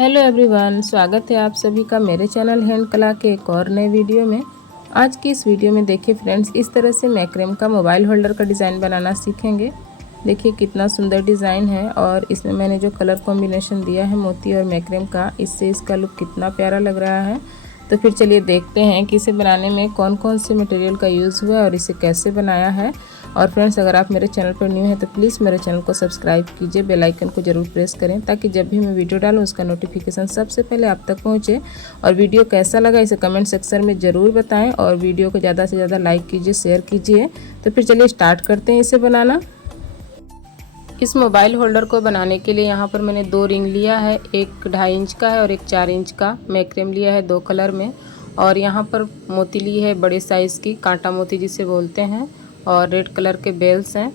Hello everyone, स्वागत है आप सभी का मेरे चैनल हैंड कला के एक और नए वीडियो में। आज की इस वीडियो में देखिए फ्रेंड्स, इस तरह से मैक्रेम का मोबाइल होल्डर का डिज़ाइन बनाना सीखेंगे। देखिए कितना सुंदर डिज़ाइन है और इसमें मैंने जो कलर कॉम्बिनेशन दिया है मोती और मैक्रेम का, इससे इसका लुक कितना प्यारा लग रहा है। तो फिर चलिए देखते हैं कि इसे बनाने में कौन कौन से मटेरियल का यूज़ हुआ है और इसे कैसे बनाया है। और फ्रेंड्स, अगर आप मेरे चैनल पर न्यू हैं तो प्लीज़ मेरे चैनल को सब्सक्राइब कीजिए, बेल आइकन को ज़रूर प्रेस करें ताकि जब भी मैं वीडियो डालूँ उसका नोटिफिकेशन सबसे पहले आप तक पहुँचे। और वीडियो कैसा लगा इसे कमेंट सेक्शन में ज़रूर बताएं और वीडियो को ज़्यादा से ज़्यादा लाइक कीजिए, शेयर कीजिए। तो फिर चलिए स्टार्ट करते हैं इसे बनाना। इस मोबाइल होल्डर को बनाने के लिए यहाँ पर मैंने दो रिंग लिया है, एक 2.5 इंच का है और एक 4 इंच का। मैक्रेम लिया है 2 कलर में और यहाँ पर मोती ली है बड़े साइज़ की, कांटा मोती जिसे बोलते हैं, और रेड कलर के बेल्स हैं,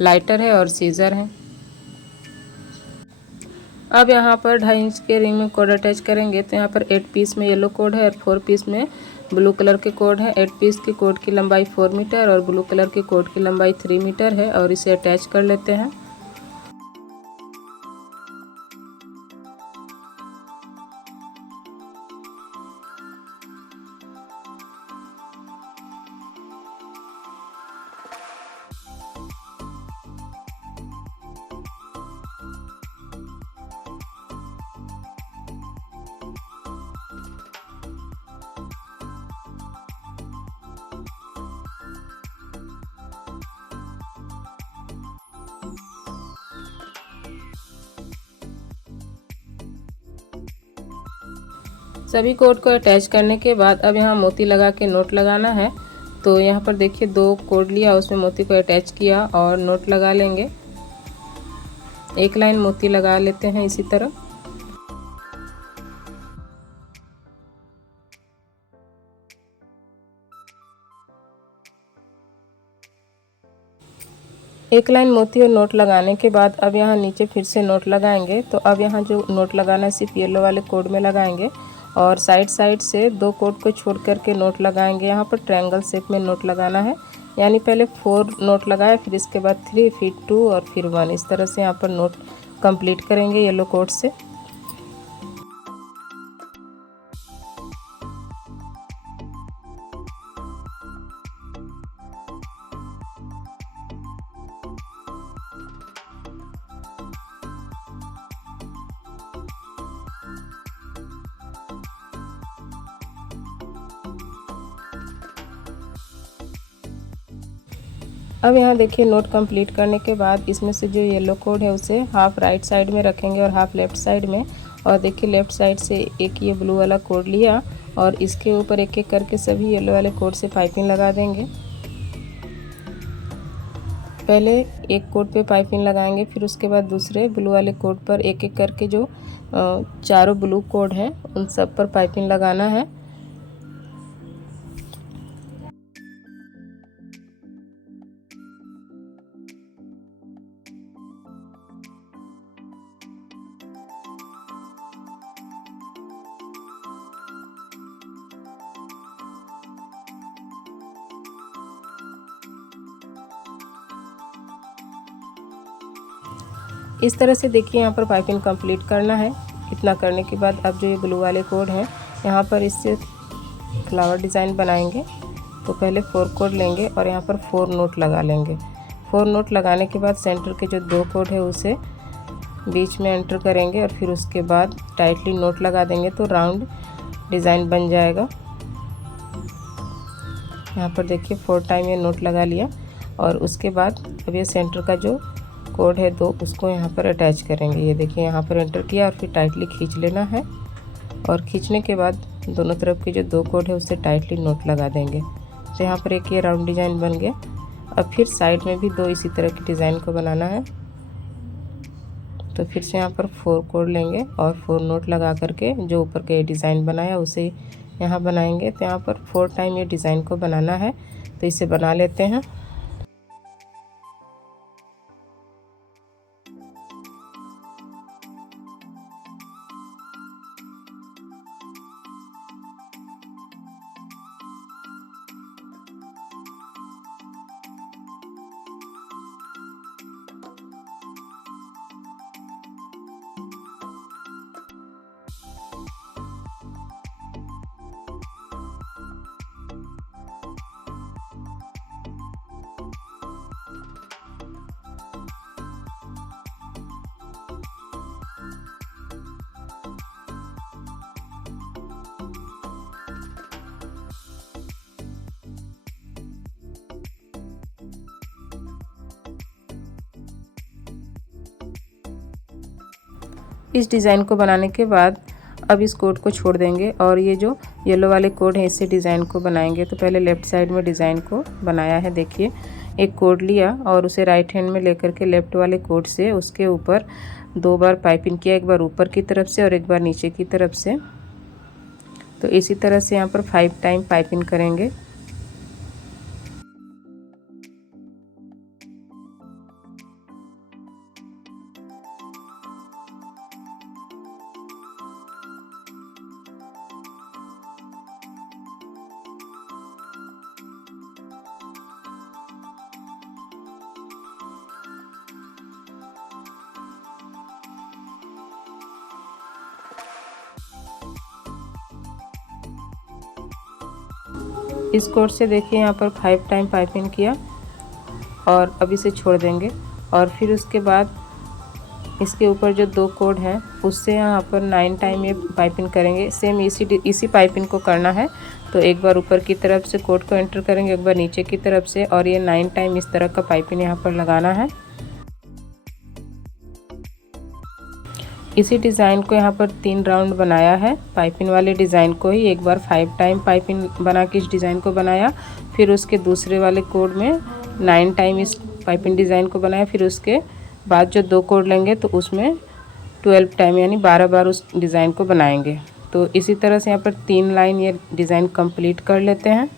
लाइटर है और सीज़र है। अब यहाँ पर 2.5 इंच के रिंग में कोड अटैच करेंगे। तो यहाँ पर 8 पीस में येलो कोड है और 4 पीस में ब्लू कलर के कोड है। 8 पीस के कोड की लंबाई 4 मीटर और ब्लू कलर के कोड की लंबाई 3 मीटर है और इसे अटैच कर लेते हैं। सभी कोड को अटैच करने के बाद अब यहाँ मोती लगा के नोट लगाना है। तो यहाँ पर देखिए 2 कोड लिया, उसमें मोती को अटैच किया और नोट लगा लेंगे। एक लाइन मोती लगा लेते हैं इसी तरह। एक लाइन मोती और नोट लगाने के बाद अब यहाँ नीचे फिर से नोट लगाएंगे। तो अब यहाँ जो नोट लगाना है सिर्फ येलो वाले कोड में लगाएंगे और साइड साइड से 2 कोड को छोड़ करके नोट लगाएंगे। यहाँ पर ट्रायंगल शेप में नोट लगाना है, यानी पहले 4 नोट लगाए, फिर इसके बाद 3, फिर 2 और फिर 1। इस तरह से यहाँ पर नोट कंप्लीट करेंगे येलो कोड से। अब यहाँ देखिए नोट कंप्लीट करने के बाद इसमें से जो येलो कोड है उसे हाफ राइट साइड में रखेंगे और हाफ लेफ़्ट साइड में। और देखिए लेफ़्ट साइड से एक ये ब्लू वाला कोड लिया और इसके ऊपर एक एक करके सभी येलो वाले कोड से पाइपिंग लगा देंगे। पहले एक कोड पे पाइपिंग लगाएंगे, फिर उसके बाद दूसरे ब्लू वाले कोड पर एक एक करके जो चारों ब्लू कोड हैं उन सब पर पाइपिंग लगाना है। इस तरह से देखिए यहाँ पर पाइपिंग कंप्लीट करना है। इतना करने के बाद अब जो ये ब्लू वाले कोड हैं यहाँ पर इससे फ्लावर डिज़ाइन बनाएंगे। तो पहले 4 कोड लेंगे और यहाँ पर 4 नोट लगा लेंगे। 4 नोट लगाने के बाद सेंटर के जो 2 कोड है उसे बीच में एंटर करेंगे और फिर उसके बाद टाइटली नोट लगा देंगे तो राउंड डिज़ाइन बन जाएगा। यहाँ पर देखिए 4 टाइम ये नोट लगा लिया और उसके बाद अब ये सेंटर का जो कोड है 2 उसको यहाँ पर अटैच करेंगे। ये देखिए यहाँ पर एंटर किया और फिर टाइटली खींच लेना है और खींचने के बाद दोनों तरफ के जो 2 कोड है उससे टाइटली नोट लगा देंगे। तो यहाँ पर एक ये राउंड डिज़ाइन बन गया। अब फिर साइड में भी 2 इसी तरह की डिज़ाइन को बनाना है। तो फिर से यहाँ पर 4 कोड लेंगे और 4 नोट लगा करके जो ऊपर के डिज़ाइन बनाया उसे यहाँ बनाएंगे। तो यहाँ पर 4 टाइम ये डिज़ाइन को बनाना है, तो इसे बना लेते हैं। इस डिज़ाइन को बनाने के बाद अब इस कोड को छोड़ देंगे और ये जो येलो वाले कोड हैं इससे डिज़ाइन को बनाएंगे। तो पहले लेफ़्ट साइड में डिज़ाइन को बनाया है। देखिए, एक कोड लिया और उसे राइट हैंड में लेकर के लेफ़्ट वाले कोड से उसके ऊपर 2 बार पाइपिंग किया, एक बार ऊपर की तरफ से और एक बार नीचे की तरफ से। तो इसी तरह से यहाँ पर 5 टाइम पाइपिंग करेंगे। इस कोड से देखिए यहाँ पर 5 टाइम पाइपिंग किया और अब इसे छोड़ देंगे और फिर उसके बाद इसके ऊपर जो 2 कोड हैं उससे यहाँ पर 9 टाइम ये पाइपिंग करेंगे। सेम इसी पाइपिंग को करना है। तो एक बार ऊपर की तरफ से कोड को एंटर करेंगे, एक बार नीचे की तरफ से, और ये 9 टाइम इस तरह का पाइपिंग यहाँ पर लगाना है। इसी डिज़ाइन को यहाँ पर 3 राउंड बनाया है। पाइपिंग वाले डिज़ाइन को ही एक बार 5 टाइम पाइपिंग बना के इस डिज़ाइन को बनाया, फिर उसके दूसरे वाले कोड में 9 टाइम इस पाइपिंग डिज़ाइन को बनाया, फिर उसके बाद जो 2 कोड लेंगे तो उसमें 12 टाइम यानी 12 बार उस डिज़ाइन को बनाएंगे। तो इसी तरह से यहाँ पर 3 लाइन ये डिज़ाइन कंप्लीट कर लेते हैं।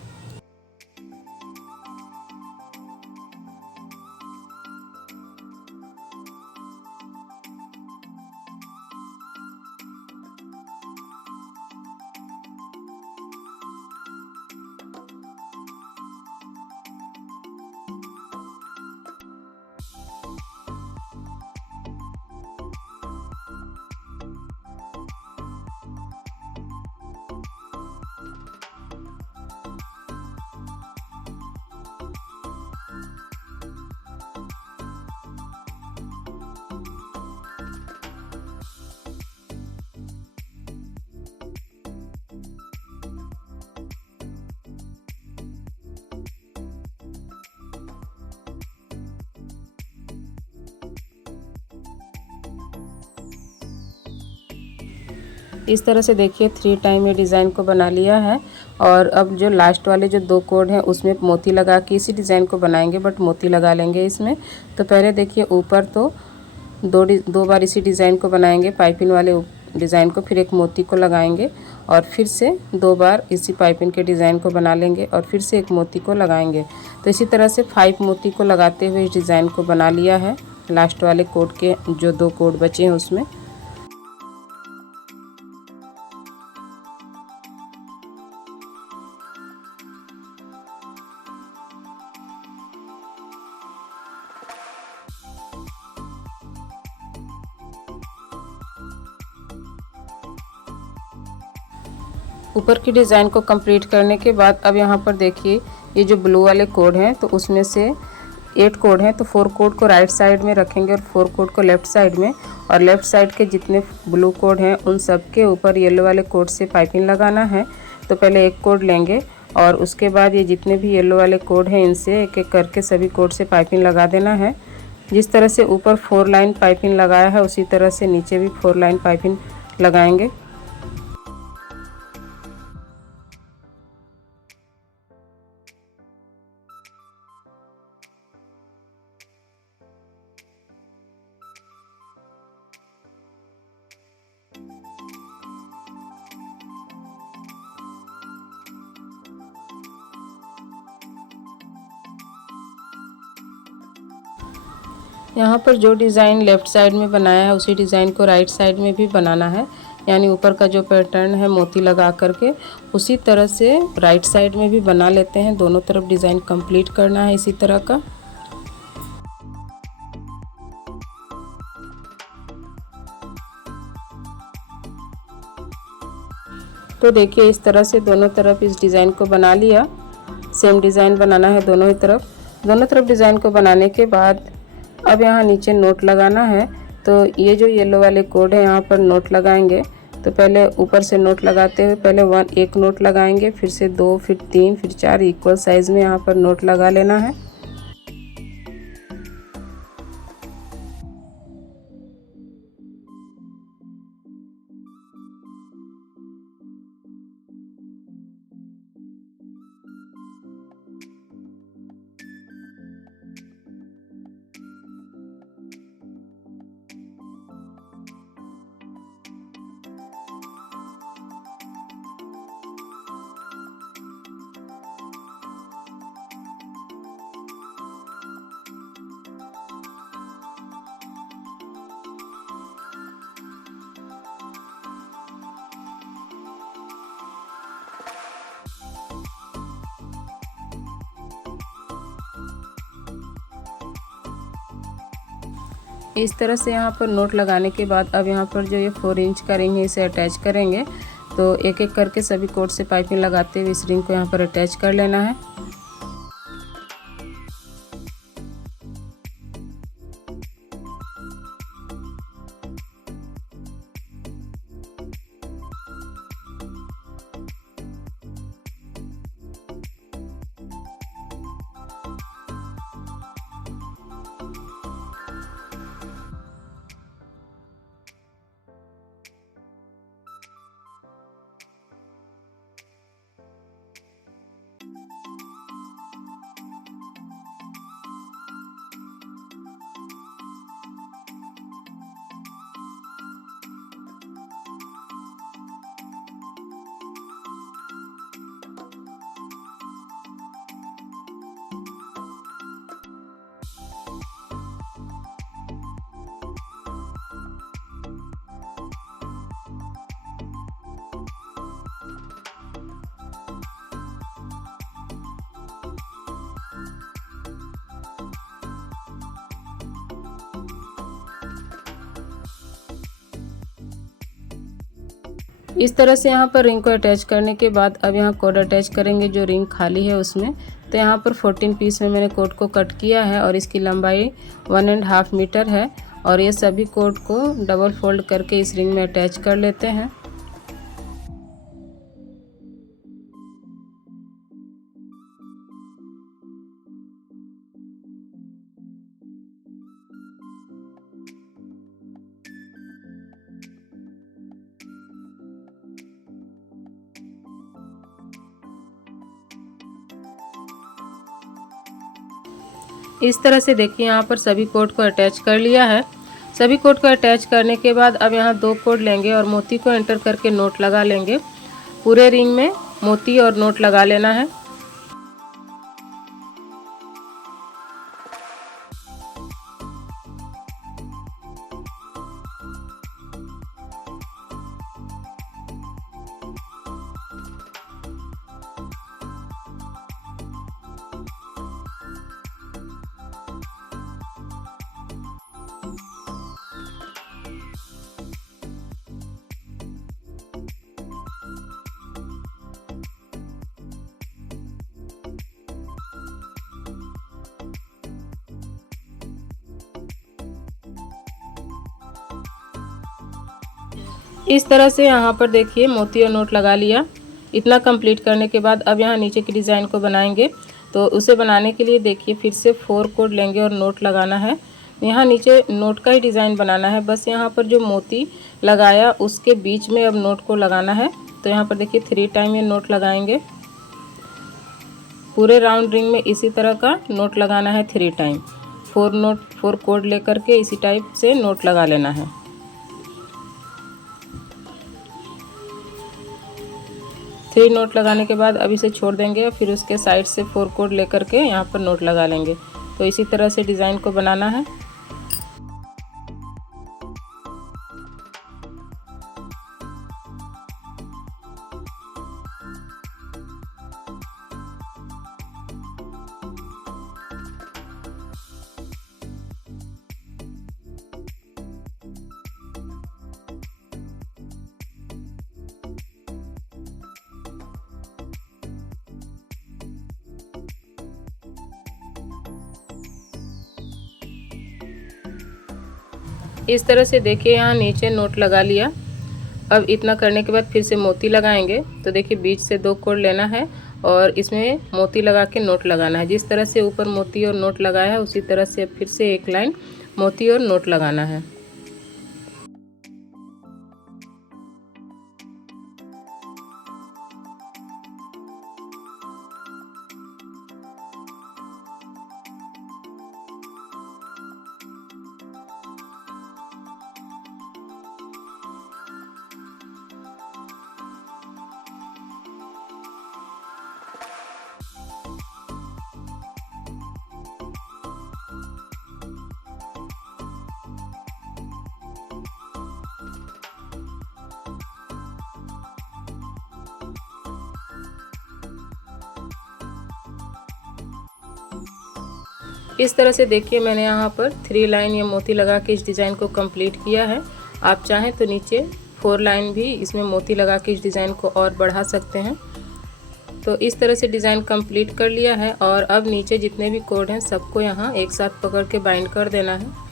इस तरह से देखिए 3 टाइम ये डिज़ाइन को बना लिया है। और अब जो लास्ट वाले जो 2 कोड हैं उसमें मोती लगा के इसी डिज़ाइन को बनाएंगे, बट मोती लगा लेंगे इसमें। तो पहले देखिए ऊपर तो 2 बार इसी डिज़ाइन को बनाएंगे, पाइपिंग वाले डिज़ाइन को, फिर एक मोती को लगाएंगे और फिर से 2 बार इसी पाइपिंग के डिज़ाइन को बना लेंगे और फिर से एक मोती को लगाएंगे। तो इसी तरह से 5 मोती को लगाते हुए इस डिज़ाइन को बना लिया है। लास्ट वाले कोड के जो 2 कोड बचे हैं उसमें। ऊपर की डिज़ाइन को कंप्लीट करने के बाद अब यहाँ पर देखिए ये जो ब्लू वाले कोड हैं तो उसमें से 8 कोड हैं, तो 4 कोड को राइट साइड में रखेंगे और 4 कोड को लेफ़्ट साइड में, और लेफ़्ट साइड के जितने ब्लू कोड हैं उन सब के ऊपर येलो वाले कोड से पाइपिंग लगाना है। तो पहले एक कोड लेंगे और उसके बाद ये जितने भी येलो वाले कोड हैं इनसे एक एक करके सभी कोड से पाइपिंग लगा देना है। जिस तरह से ऊपर 4 लाइन पाइपिंग लगाया है उसी तरह से नीचे भी 4 लाइन पाइपिंग लगाएंगे। यहाँ पर जो डिज़ाइन लेफ़्ट साइड में बनाया है उसी डिज़ाइन को राइट साइड में भी बनाना है, यानी ऊपर का जो पैटर्न है मोती लगा करके उसी तरह से राइट साइड में भी बना लेते हैं। दोनों तरफ डिज़ाइन कंप्लीट करना है इसी तरह का। तो देखिए इस तरह से दोनों तरफ इस डिज़ाइन को बना लिया। सेम डिज़ाइन बनाना है दोनों तरफ डिज़ाइन को बनाने के बाद अब यहाँ नीचे नोट लगाना है। तो ये जो येलो वाले कोड है यहाँ पर नोट लगाएंगे। तो पहले ऊपर से नोट लगाते हुए पहले 1 नोट लगाएंगे, फिर से 2, फिर 3, फिर 4 इक्वल साइज़ में यहाँ पर नोट लगा लेना है। इस तरह से यहाँ पर नोट लगाने के बाद अब यहाँ पर जो ये 4 इंच का रिंग है इसे अटैच करेंगे। तो एक एक करके सभी कोड से पाइपिंग लगाते हुए इस रिंग को यहाँ पर अटैच कर लेना है। इस तरह से यहाँ पर रिंग को अटैच करने के बाद अब यहाँ कोड अटैच करेंगे जो रिंग खाली है उसमें। तो यहाँ पर 14 पीस में मैंने कोड को कट किया है और इसकी लंबाई 1.5 मीटर है। और ये सभी कोड को डबल फोल्ड करके इस रिंग में अटैच कर लेते हैं। इस तरह से देखिए यहाँ पर सभी कोड को अटैच कर लिया है। सभी कोड को अटैच करने के बाद अब यहाँ 2 कोड लेंगे और मोती को एंटर करके नोट लगा लेंगे। पूरे रिंग में मोती और नोट लगा लेना है। इस तरह से यहाँ पर देखिए मोती और नोट लगा लिया। इतना कंप्लीट करने के बाद अब यहाँ नीचे की डिज़ाइन को बनाएंगे। तो उसे बनाने के लिए देखिए फिर से 4 कोड लेंगे और नोट लगाना है। यहाँ नीचे नोट का ही डिज़ाइन बनाना है। बस यहाँ पर जो मोती लगाया उसके बीच में अब नोट को लगाना है। तो यहाँ पर देखिए 3 टाइम ये नोट लगाएंगे। पूरे राउंड रिंग में इसी तरह का नोट लगाना है 3 टाइम। 4 कोड लेकर के इसी टाइप से नोट लगा लेना है। 3 नोट लगाने के बाद अब इसे छोड़ देंगे। फिर उसके साइड से 4 कोड लेकर के यहाँ पर नोट लगा लेंगे। तो इसी तरह से डिज़ाइन को बनाना है। इस तरह से देखिए यहाँ नीचे नोट लगा लिया। अब इतना करने के बाद फिर से मोती लगाएंगे। तो देखिए बीच से 2 कोड लेना है और इसमें मोती लगा के नोट लगाना है। जिस तरह से ऊपर मोती और नोट लगाया है उसी तरह से फिर से एक लाइन मोती और नोट लगाना है। इस तरह से देखिए मैंने यहाँ पर 3 लाइन या मोती लगा के इस डिज़ाइन को कंप्लीट किया है। आप चाहें तो नीचे 4 लाइन भी इसमें मोती लगा के इस डिज़ाइन को और बढ़ा सकते हैं। तो इस तरह से डिज़ाइन कंप्लीट कर लिया है और अब नीचे जितने भी कोड हैं सबको यहाँ एक साथ पकड़ के बाइंड कर देना है।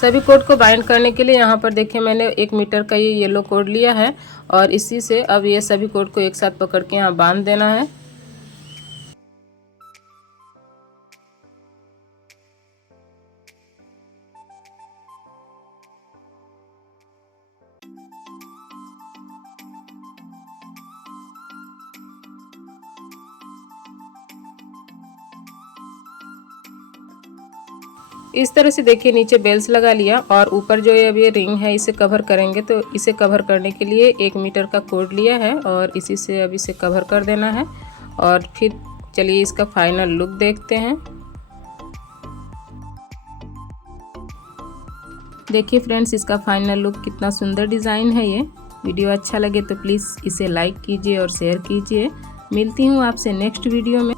सभी कोड को बाइंड करने के लिए यहाँ पर देखिए मैंने 1 मीटर का ये येलो कोड लिया है और इसी से अब ये सभी कोड को एक साथ पकड़ के यहाँ बांध देना है। इस तरह से देखिए नीचे बेल्स लगा लिया और ऊपर जो अब ये रिंग है इसे कवर करेंगे। तो इसे कवर करने के लिए 1 मीटर का कोड लिया है और इसी से अब इसे कवर कर देना है। और फिर चलिए इसका फाइनल लुक देखते हैं। देखिए फ्रेंड्स इसका फाइनल लुक कितना सुंदर डिज़ाइन है ये। वीडियो अच्छा लगे तो प्लीज़ इसे लाइक कीजिए और शेयर कीजिए। मिलती हूँ आपसे नेक्स्ट वीडियो में।